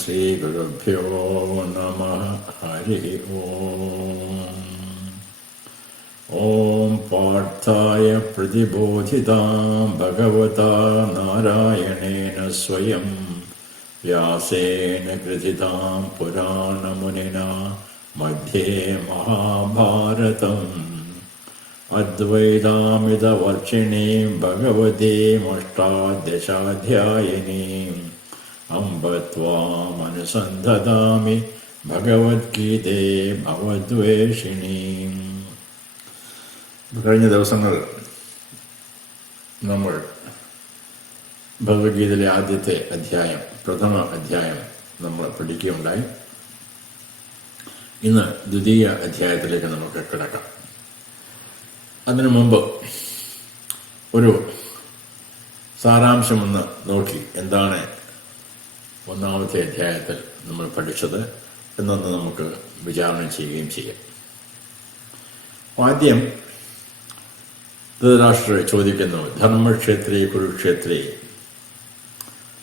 ശ്രീഗുരുഭ്യോ നമഃ. ഹരി ഓം. ഓം പാർത്ഥായ പ്രതിബോധിതാം ഭഗവതാ നാരായണേന സ്വയം വ്യാസേന കൃതിതാം പുരാണമുനിനാ മധ്യേ മഹാഭാരതം അദ്വൈതാമിതവർഷിണീം ഭഗവതീമഷ്ടാദശാധ്യായിനീം അംബ ത്വാമനുസന്ധതാമി ഭഗവദ്ഗീതേ ഭവദ്വേഷിണീം. കഴിഞ്ഞ ദിവസങ്ങൾ നമ്മൾ ഭഗവത്ഗീതയിലെ ആദ്യത്തെ അധ്യായം, പ്രഥമ അധ്യായം നമ്മൾ പഠിക്കുകയുണ്ടായി. ഇന്ന് ദ്വിതീയ അധ്യായത്തിലേക്ക് നമുക്ക് കിടക്കാം. അതിനു മുമ്പ് ഒരു സാരാംശമൊന്ന് നോക്കി എന്താണ് ഒന്നാമത്തെ അധ്യായത്തിൽ നമ്മൾ പഠിച്ചത് എന്നൊന്ന് നമുക്ക് വിചാരണ ചെയ്യുകയും ചെയ്യാം. ആദ്യം ധൃതരാഷ്ട്രർ ചോദിക്കുന്നു, ധർമ്മക്ഷേത്രേ കുരുക്ഷേത്രേ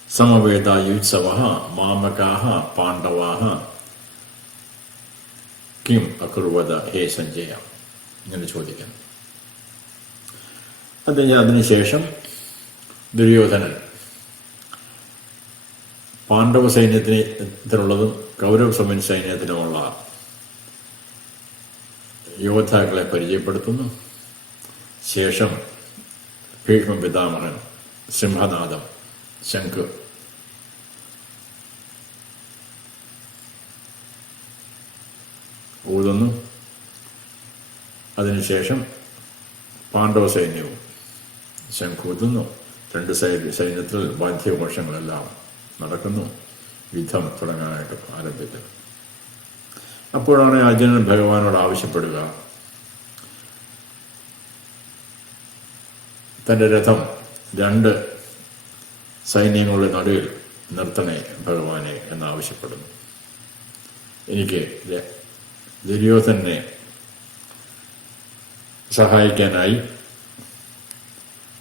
സമവേദായുത്സവഃ മാമകാഃ പാണ്ഡവാഃ കിം അകുർവത ഹേ സഞ്ജയ, ഇങ്ങനെ ചോദിക്കുന്നു. അതിനുശേഷം ദുര്യോധനൻ പാണ്ഡവ സൈന്യത്തിനുള്ളതും കൗരവ സൈന്യത്തിനുമുള്ള യോദ്ധാക്കളെ പരിചയപ്പെടുത്തുന്നു. ശേഷം ഭീഷ്മ പിതാമഹൻ സിംഹനാദം ശംഖ് ഊതുന്നു. അതിനുശേഷം പാണ്ഡവ സൈന്യവും ശംഖൂതുന്നു. രണ്ട് സൈന്യത്തിൽ വാദ്യഘോഷങ്ങളെല്ലാം നടക്കുന്നു. യുദ്ധം തുടങ്ങാനായിട്ട് ആരംഭിക്കുന്നു. അപ്പോഴാണ് അർജുനൻ ഭഗവാനോട് ആവശ്യപ്പെടുക, തൻ്റെ രഥം രണ്ട് സൈന്യങ്ങളുടെ നടുവിൽ നിർത്തണേ ഭഗവാനെ എന്നാവശ്യപ്പെടുന്നു. എനിക്ക് ദുര്യോധനെ സഹായിക്കാനായി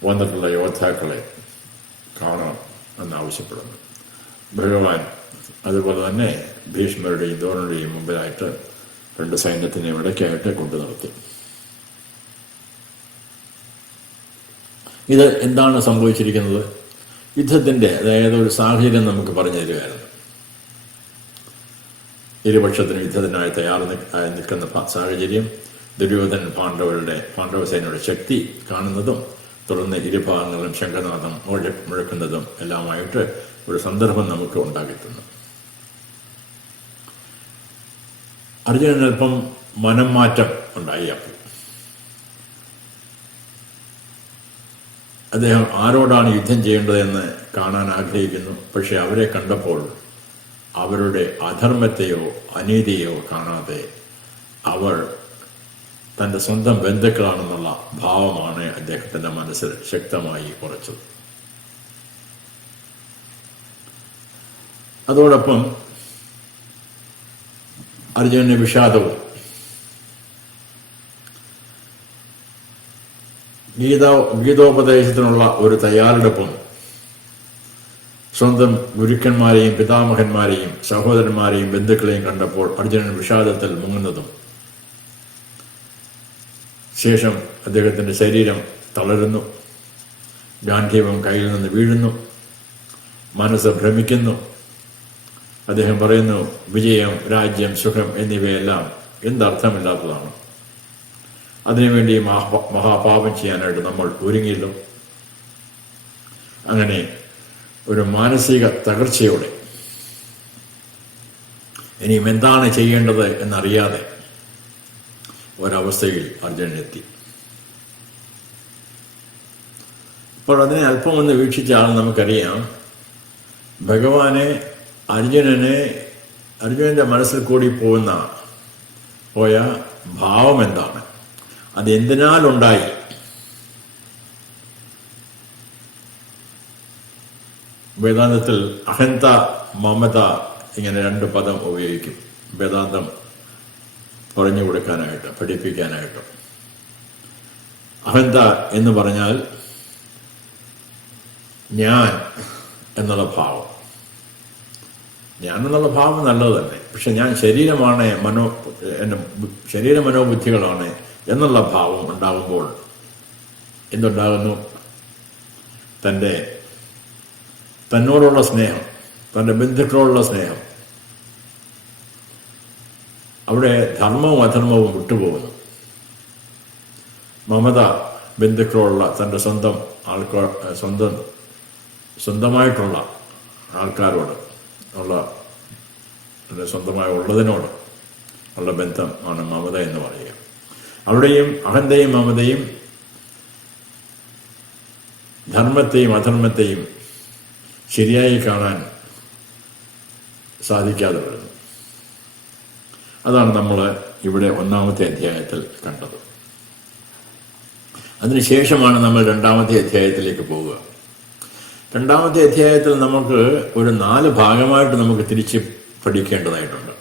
വന്നിട്ടുള്ള യോദ്ധാക്കളെ കാണണം എന്നാവശ്യപ്പെടുന്നു. ഭഗവാൻ അതുപോലെ തന്നെ ഭീഷ്മരുടെയും ദ്രോണരുടെയും മുമ്പിലായിട്ട് രണ്ട് സൈന്യത്തിനെ ഇടയ്ക്കായിട്ട് കൊണ്ടു നിർത്തി. ഇത് എന്താണ് സംഭവിച്ചിരിക്കുന്നത്? യുദ്ധത്തിന്റെ, അതായത് ഒരു സാഹചര്യം നമുക്ക് പറഞ്ഞു തരികയായിരുന്നു. ഇരുപക്ഷത്തിനും യുദ്ധത്തിനായി തയ്യാറായി നിൽക്കുന്ന സാഹചര്യം, ദുര്യോധനൻ പാണ്ഡവ സേനയുടെ ശക്തി കാണുന്നതും തുടർന്ന് ഇരുഭാഗങ്ങളും ശംഖനാഥം മുഴക്കുന്നതും എല്ലാമായിട്ട് ഒരു സന്ദർഭം നമുക്ക് ഉണ്ടാക്കിത്തുന്നു. അർജുനനൽപ്പം മനം മാറ്റം ഉണ്ടായി. അപ്പോൾ അദ്ദേഹം ആരോടാണ് യുദ്ധം ചെയ്യേണ്ടതെന്ന് കാണാൻ ആഗ്രഹിക്കുന്നു. പക്ഷെ അവരെ കണ്ടപ്പോൾ അവരുടെ അധർമ്മത്തെയോ അനീതിയോ കാണാതെ അവർ തൻ്റെ സ്വന്തം ബന്ധുക്കളാണെന്നുള്ള ഭാവമാണ് അദ്ദേഹത്തിൻ്റെ മനസ്സിൽ ശക്തമായി ഉറച്ചത്. അതോടൊപ്പം അർജുനന് വിഷാദവും. ഗീതോപദേശത്തിനുള്ള ഒരു തയ്യാറെടുപ്പും സ്വന്തം ഗുരുക്കന്മാരെയും പിതാമഹന്മാരെയും സഹോദരന്മാരെയും ബന്ധുക്കളെയും കണ്ടപ്പോൾ അർജുനൻ വിഷാദത്തിൽ മുങ്ങുന്നതും, ശേഷം അദ്ദേഹത്തിൻ്റെ ശരീരം തളരുന്നു, ഗാന്ധീവം കയ്യിൽ നിന്ന് വീഴുന്നു, മനസ്സ് ഭ്രമിക്കുന്നു. അദ്ദേഹം പറയുന്നു, വിജയം, രാജ്യം, സുഖം എന്നിവയെല്ലാം എന്തർത്ഥമില്ലാത്തതാണ്. അതിനുവേണ്ടി മഹാപാപം ചെയ്യാനായിട്ട് നമ്മൾ ഒരുങ്ങിയല്ലോ. അങ്ങനെ ഒരു മാനസിക തകർച്ചയോടെ ഇനിയും എന്താണ് ചെയ്യേണ്ടത് എന്നറിയാതെ ഒരവസ്ഥയിൽ അർജുനനെത്തി. അപ്പോൾ അതിനെ അല്പം ഒന്ന് വീക്ഷിച്ചാൽ നമുക്കറിയാം, ഭഗവാനെ അർജുനന്റെ മനസ്സിൽ കൂടി പോയ ഭാവം എന്താണ്, അത് എന്തിനാലുണ്ടായി? വേദാന്തത്തിൽ അഹന്ത, മമത ഇങ്ങനെ രണ്ട് പദം ഉപയോഗിക്കും വേദാന്തം പറഞ്ഞു കൊടുക്കാനായിട്ട്, പഠിപ്പിക്കാനായിട്ട്. അഹന്ത എന്ന് പറഞ്ഞാൽ ഞാൻ എന്നുള്ള ഭാവം, ഞാനെന്നുള്ള ഭാവം നല്ലത് തന്നെ. പക്ഷെ ഞാൻ ശരീരമാണ്, എൻ്റെ ശരീര മനോബുദ്ധികളാണ് എന്നുള്ള ഭാവം ഉണ്ടാകുമ്പോൾ എന്തുണ്ടാകുന്നു? തന്നോടുള്ള സ്നേഹം, തൻ്റെ ബന്ധുക്കളോടുള്ള സ്നേഹം, അവിടെ ധർമ്മവും അധർമ്മവും വിട്ടുപോകുന്നു. മമത ബന്ധുക്കളോടുള്ള തൻ്റെ സ്വന്തമായിട്ടുള്ള ആൾക്കാരോട് ഉള്ള, സ്വന്തമായി ഉള്ളതിനോട് ഉള്ള ബന്ധം ആണ് മമത എന്ന് പറയുക. അവിടെയും അഹന്തയും മമതയും ധർമ്മത്തെയും അധർമ്മത്തെയും ശരിയായി കാണാൻ സാധിക്കാതെ വരുന്നു. അതാണ് നമ്മൾ ഇവിടെ 1-ാമത്തെ അധ്യായത്തിൽ കണ്ടത്. അതിനുശേഷമാണ് നമ്മൾ 2-ാമത്തെ അധ്യായത്തിലേക്ക് പോവുക. 2-ാമത്തെ അധ്യായത്തിൽ നമുക്ക് ഒരു 4 ഭാഗമായിട്ട് നമുക്ക് തിരിച്ച് പഠിക്കേണ്ടതായിട്ടുണ്ട്.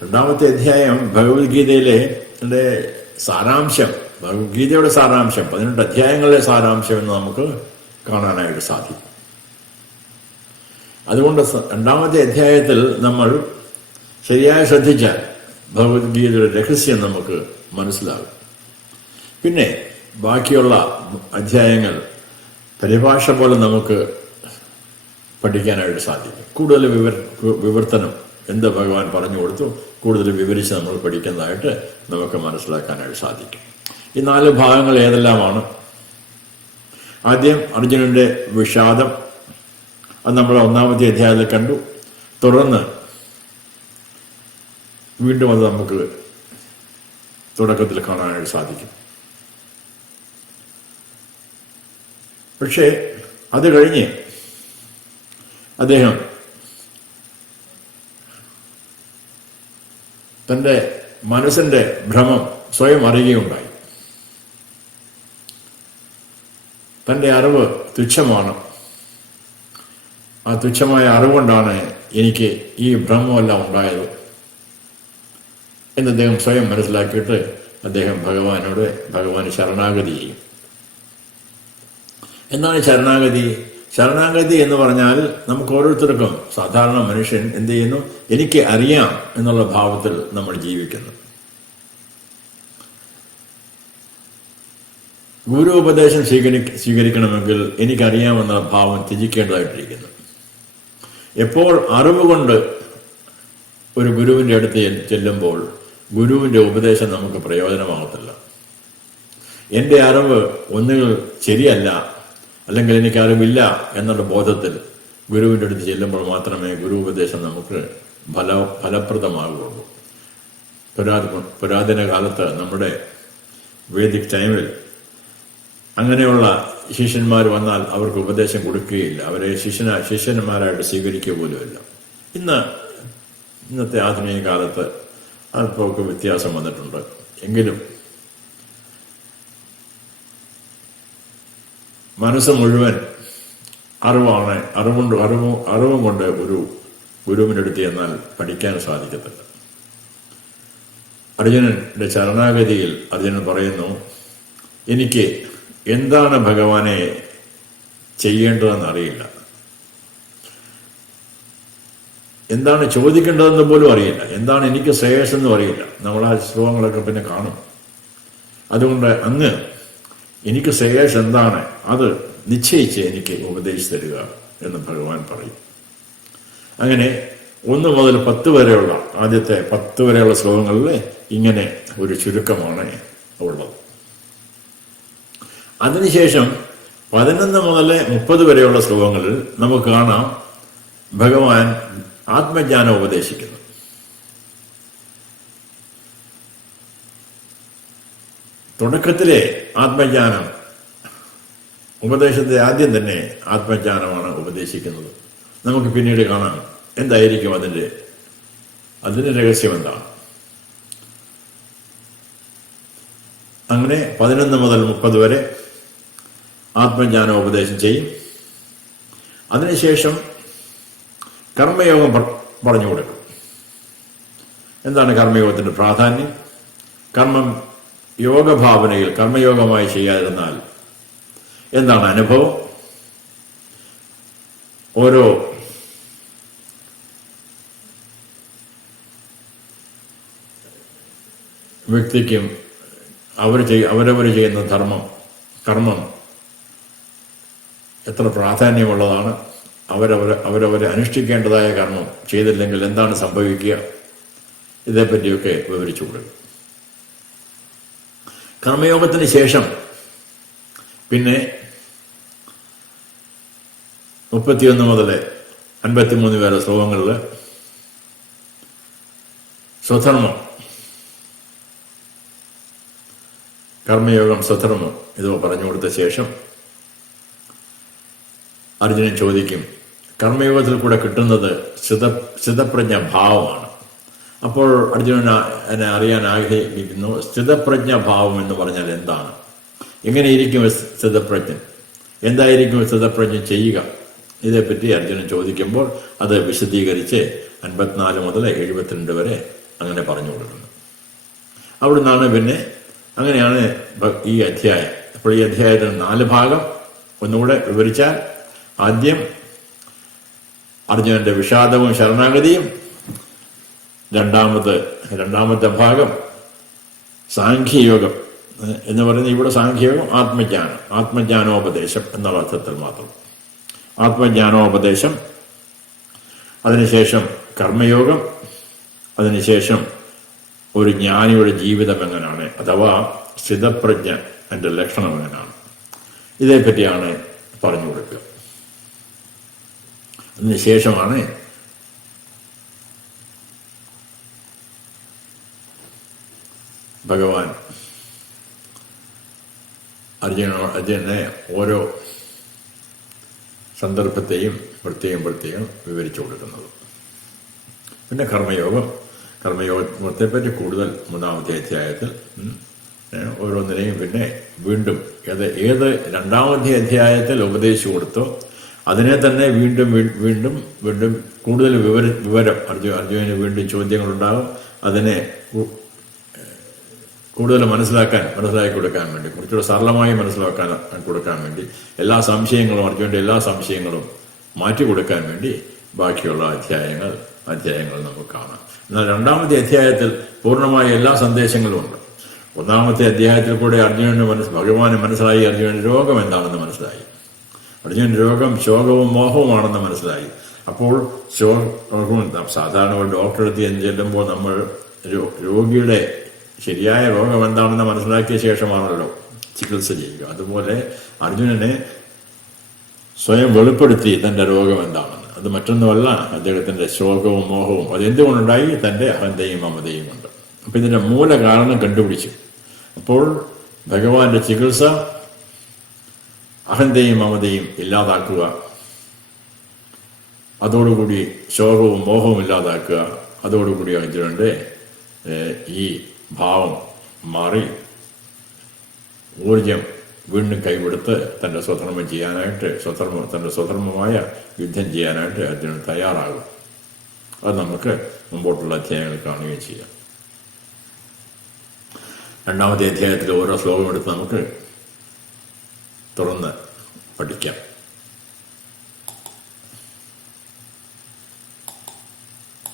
2-ാമത്തെ അധ്യായം ഭഗവത്ഗീതയിലെ സാരാംശം, ഭഗവത്ഗീതയുടെ സാരാംശം, 18 അധ്യായങ്ങളിലെ സാരാംശം എന്ന് നമുക്ക് കാണാനായിട്ട് സാധിക്കും. അതുകൊണ്ട് 2-ാമത്തെ അധ്യായത്തിൽ നമ്മൾ ശരിയായി ശ്രദ്ധിച്ചാൽ ഭഗവത്ഗീതയുടെ രഹസ്യം നമുക്ക് മനസ്സിലാകും. പിന്നെ ബാക്കിയുള്ള അധ്യായങ്ങൾ പരിഭാഷ പോലെ നമുക്ക് പഠിക്കാനായിട്ട് സാധിക്കും. കൂടുതൽ വിവർത്തനം എന്ത് ഭഗവാൻ പറഞ്ഞു കൊടുത്തു കൂടുതൽ വിവരിച്ച് നമ്മൾ പഠിക്കുന്നതായിട്ട് നമുക്ക് മനസ്സിലാക്കാനായിട്ട് സാധിക്കും. ഈ 4 ഭാഗങ്ങൾ ഏതെല്ലാമാണ്? ആദ്യം അർജുനന്റെ വിഷാദം, അത് നമ്മൾ 1-ാമത്തെ അധ്യായത്തിൽ കണ്ടു. തുടർന്ന് വീണ്ടും അത് നമുക്ക് തുടക്കത്തിൽ കാണാനായിട്ട് സാധിക്കും. പക്ഷേ അത് കഴിഞ്ഞ് അദ്ദേഹം തൻ്റെ മനസ്സിന്റെ ഭ്രമം സ്വയം അറിയുകയുണ്ടായി. തൻ്റെ അറിവ് തുച്ഛമാണ്, ആ തുച്ഛമായ അറിവുകൊണ്ടാണ് എനിക്ക് ഈ ഭ്രമമെല്ലാം ഉണ്ടായത് എന്ന് അദ്ദേഹം സ്വയം മനസ്സിലാക്കിയിട്ട് അദ്ദേഹം ഭഗവാന് ശരണാഗതി ചെയ്യും. എന്താണ് ശരണാഗതി? ശരണാഗതി എന്ന് പറഞ്ഞാൽ നമുക്ക് ഓരോരുത്തർക്കും, സാധാരണ മനുഷ്യൻ എന്ത് ചെയ്യുന്നു? എനിക്ക് അറിയാം എന്നുള്ള ഭാവത്തിൽ നമ്മൾ ജീവിക്കുന്നു. ഗുരു ഉപദേശം സ്വീകരിക്കണമെങ്കിൽ എനിക്കറിയാമെന്ന ഭാവം ത്യജിക്കേണ്ടതായിട്ടിരിക്കുന്നു. എപ്പോൾ അറിവ് കൊണ്ട് ഒരു ഗുരുവിൻ്റെ അടുത്ത് ചെല്ലുമ്പോൾ ഗുരുവിൻ്റെ ഉപദേശം നമുക്ക് പ്രയോജനമാകത്തില്ല. എൻ്റെ അറിവ് ഒന്നുകിൽ ശരിയല്ല, അല്ലെങ്കിൽ എനിക്ക് അറിവില്ല എന്നുള്ള ബോധത്തിൽ ഗുരുവിൻ്റെ അടുത്ത് ചെല്ലുമ്പോൾ മാത്രമേ ഗുരു ഉപദേശം നമുക്ക് ഫലപ്രദമാകുകയുള്ളൂ. പുരാതന കാലത്ത് നമ്മുടെ വേദിക് ടൈമിൽ അങ്ങനെയുള്ള ശിഷ്യന്മാർ വന്നാൽ അവർക്ക് ഉപദേശം കൊടുക്കുകയില്ല, അവരെ ശിഷ്യന്മാരായിട്ട് സ്വീകരിക്കുക പോലുമില്ല. ഇന്നത്തെ ആധുനിക കാലത്ത് അല്പമൊക്കെ വ്യത്യാസം വന്നിട്ടുണ്ട്. എങ്കിലും മനസ്സ് മുഴുവൻ അറിവാണ്. അറിവും കൊണ്ട് ഗുരുവിൻ്റെ അടുത്ത് എന്നാൽ പഠിക്കാൻ സാധിക്കത്തില്ല. അർജുനന്റെ ശരണാഗതിയിൽ അർജുനൻ പറയുന്നു, എനിക്ക് എന്താണ് ഭഗവാനെ ചെയ്യേണ്ടതെന്ന് അറിയില്ല, എന്താണ് ചോദിക്കേണ്ടതെന്ന് പോലും അറിയില്ല, എന്താണ് എനിക്ക് ശ്രേയസ്സെന്നും അറിയില്ല. നമ്മൾ ആ ശ്ലോകങ്ങളൊക്കെ പിന്നെ കാണും. അതുകൊണ്ട് അങ്ങ് എനിക്ക് ശ്രേയസ് എന്താണ് അത് നിശ്ചയിച്ച് എനിക്ക് ഉപദേശിച്ചു തരിക എന്ന് ഭഗവാൻ പറയും. അങ്ങനെ 1 മുതൽ 10 വരെയുള്ള ആദ്യത്തെ 10 വരെയുള്ള ശ്ലോകങ്ങളിൽ ഇങ്ങനെ ഒരു ചുരുക്കമാണ് ഉള്ളത്. അതിനുശേഷം 11 മുതൽ 30 വരെയുള്ള ശ്ലോകങ്ങളിൽ നമുക്ക് കാണാം ഭഗവാൻ ആത്മജ്ഞാനം ഉപദേശിക്കുന്നു. തുടക്കത്തിലെ ആത്മജ്ഞാനം, ഉപദേശത്തെ ആദ്യം തന്നെ ആത്മജ്ഞാനമാണ് ഉപദേശിക്കുന്നത്. നമുക്ക് പിന്നീട് കാണാം എന്തായിരിക്കും അതിന്റെ രഹസ്യം എന്താണ്. അങ്ങനെ 11 മുതൽ 30 വരെ ആത്മജ്ഞാനം ഉപദേശം ചെയ്യും. അതിനുശേഷം കർമ്മയോഗം പറഞ്ഞു കൊടുക്കും. എന്താണ് കർമ്മയോഗത്തിന്റെ പ്രാധാന്യം? കർമ്മം യോഗഭാവനയിൽ കർമ്മയോഗമായി ചെയ്യാതിരുന്നാൽ എന്താണ് അനുഭവം? ഓരോ വ്യക്തിക്കും അവരവർ ചെയ്യുന്ന കർമ്മം എത്ര പ്രാധാന്യമുള്ളതാണ്, അവരവരെ അനുഷ്ഠിക്കേണ്ടതായ കർമ്മം ചെയ്തില്ലെങ്കിൽ എന്താണ് സംഭവിക്കുക, ഇതേപ്പറ്റിയൊക്കെ വിവരിച്ചു കൊടുക്കും. കർമ്മയോഗത്തിന് ശേഷം പിന്നെ 31 മുതൽ 53 വരെ ശ്ലോകങ്ങളിൽ സ്വധർമ്മം, കർമ്മയോഗം, സ്വധർമ്മം ഇത് പറഞ്ഞു കൊടുത്ത ശേഷം അർജുനൻ ചോദിക്കും, കർമ്മയോഗത്തിൽ കൂടെ കിട്ടുന്നത് സ്ഥിതപ്രജ്ഞ ഭാവമാണ്. അപ്പോൾ അർജുനൻ എന്നെ അറിയാൻ ആഗ്രഹിക്കുന്നു, സ്ഥിതപ്രജ്ഞ ഭാവം എന്ന് പറഞ്ഞാൽ എന്താണ്, എങ്ങനെയിരിക്കും സ്ഥിതപ്രജ്ഞൻ, എന്തായിരിക്കും സ്ഥിതപ്രജ്ഞ ചെയ്യുക, ഇതേപ്പറ്റി അർജുനൻ ചോദിക്കുമ്പോൾ അത് വിശദീകരിച്ച് 54 മുതൽ 72 വരെ അങ്ങനെ പറഞ്ഞു കൊടുക്കുന്നു. അവിടുന്നാണ് പിന്നെ അങ്ങനെയാണ് ഈ അധ്യായം. അപ്പോൾ ഈ അധ്യായത്തിന് 4 ഭാഗം ഒന്നുകൂടെ വിവരിച്ചാൽ, ആദ്യം അർജുനന്റെ വിഷാദവും ശരണാഗതിയും, രണ്ടാമത്തെ ഭാഗം സാഖ്യയോഗം എന്ന് പറയുന്നത്, ഇവിടെ സാഖ്യയോഗം ആത്മജ്ഞാനോപദേശം എന്നുള്ള അർത്ഥത്തിൽ മാത്രം, ആത്മജ്ഞാനോപദേശം. അതിനുശേഷം കർമ്മയോഗം, അതിനുശേഷം ഒരു ജ്ഞാനിയുടെ ജീവിതം എങ്ങനെയാണ്, അഥവാ സ്ഥിതപ്രജ്ഞ എൻ്റെ ലക്ഷണം എങ്ങനെയാണ്, ഇതേപ്പറ്റിയാണ് പറഞ്ഞു കൊടുക്കുക. അതിനുശേഷമാണ് ഭഗവാൻ അർജുനനെ ഓരോ സന്ദർഭത്തെയും പ്രത്യേകം വിവരിച്ചു കൊടുക്കുന്നത്. പിന്നെ കർമ്മയോഗത്തെപ്പറ്റി കൂടുതൽ 3-ാമത്തെ അധ്യായത്തിൽ ഓരോന്നിനെയും പിന്നെ വീണ്ടും ഏത് 2-ാമത്തെ അധ്യായത്തിൽ ഉപദേശിച്ചു കൊടുത്തോ അതിനെ തന്നെ വീണ്ടും കൂടുതൽ വിവരം അർജുനന് വീണ്ടും ചോദ്യങ്ങളുണ്ടാകും. അതിനെ കൂടുതൽ മനസ്സിലാക്കി കൊടുക്കാൻ വേണ്ടി, കുറച്ചുകൂടെ സരളമായി മനസ്സിലാക്കാൻ കൊടുക്കാൻ വേണ്ടി, അർജുനന്റെ എല്ലാ സംശയങ്ങളും മാറ്റി കൊടുക്കാൻ വേണ്ടി ബാക്കിയുള്ള അധ്യായങ്ങൾ നമുക്ക് കാണാം. എന്നാൽ 2-ാമത്തെ അധ്യായത്തിൽ പൂർണ്ണമായ എല്ലാ സന്ദേശങ്ങളും ഉണ്ട്. 1-ാമത്തെ അധ്യായത്തിൽ കൂടെ ഭഗവാന് മനസ്സിലായി, അർജുനന്റെ രോഗം എന്താണെന്ന് മനസ്സിലായി, അർജുനന്റെ രോഗം ശോകവും മോഹവുമാണെന്ന് മനസ്സിലായി. അപ്പോൾ സാധാരണ ഒരു ഡോക്ടറെ അടുത്ത് ചെല്ലുമ്പോൾ നമ്മൾ രോഗിയുടെ ശരിയായ രോഗം എന്താണെന്ന് മനസ്സിലാക്കിയ ശേഷമാണല്ലോ ചികിത്സ ചെയ്യുക. അതുപോലെ അർജുനനെ സ്വയം വെളിപ്പെടുത്തി തന്റെ രോഗം എന്താണെന്ന്. അത് മറ്റൊന്നുമല്ല, അദ്ദേഹത്തിന്റെ ശോകവും മോഹവും. അതെന്തുകൊണ്ടുണ്ടായി? തന്റെ അഹന്തയും മമതയും കൊണ്ട്. അപ്പൊ ഇതിന്റെ മൂല കാരണം കണ്ടുപിടിച്ചു. അപ്പോൾ ഭഗവാന്റെ ചികിത്സ അഹന്തയും മമതയും ഇല്ലാതാക്കുക, അതോടുകൂടി ശോകവും മോഹവും ഇല്ലാതാക്കുക, അതോടുകൂടി അർജുനന്റെ ഈ ഭാവം മാറി ഊർജം വീണ്ടും കൈവിടുത്ത് തന്റെ സ്വധർമ്മം ചെയ്യാനായിട്ട്, തന്റെ സ്വധർമ്മമായ യുദ്ധം ചെയ്യാനായിട്ട് അർജുനൻ തയ്യാറാകും. അത് നമുക്ക് മുമ്പോട്ടുള്ള അധ്യായങ്ങൾ കാണുകയും ചെയ്യാം. 2-ാമത്തെ അധ്യായത്തിൽ ഓരോ ശ്ലോകം എടുത്ത് നമുക്ക് തുറന്ന് പഠിക്കാം.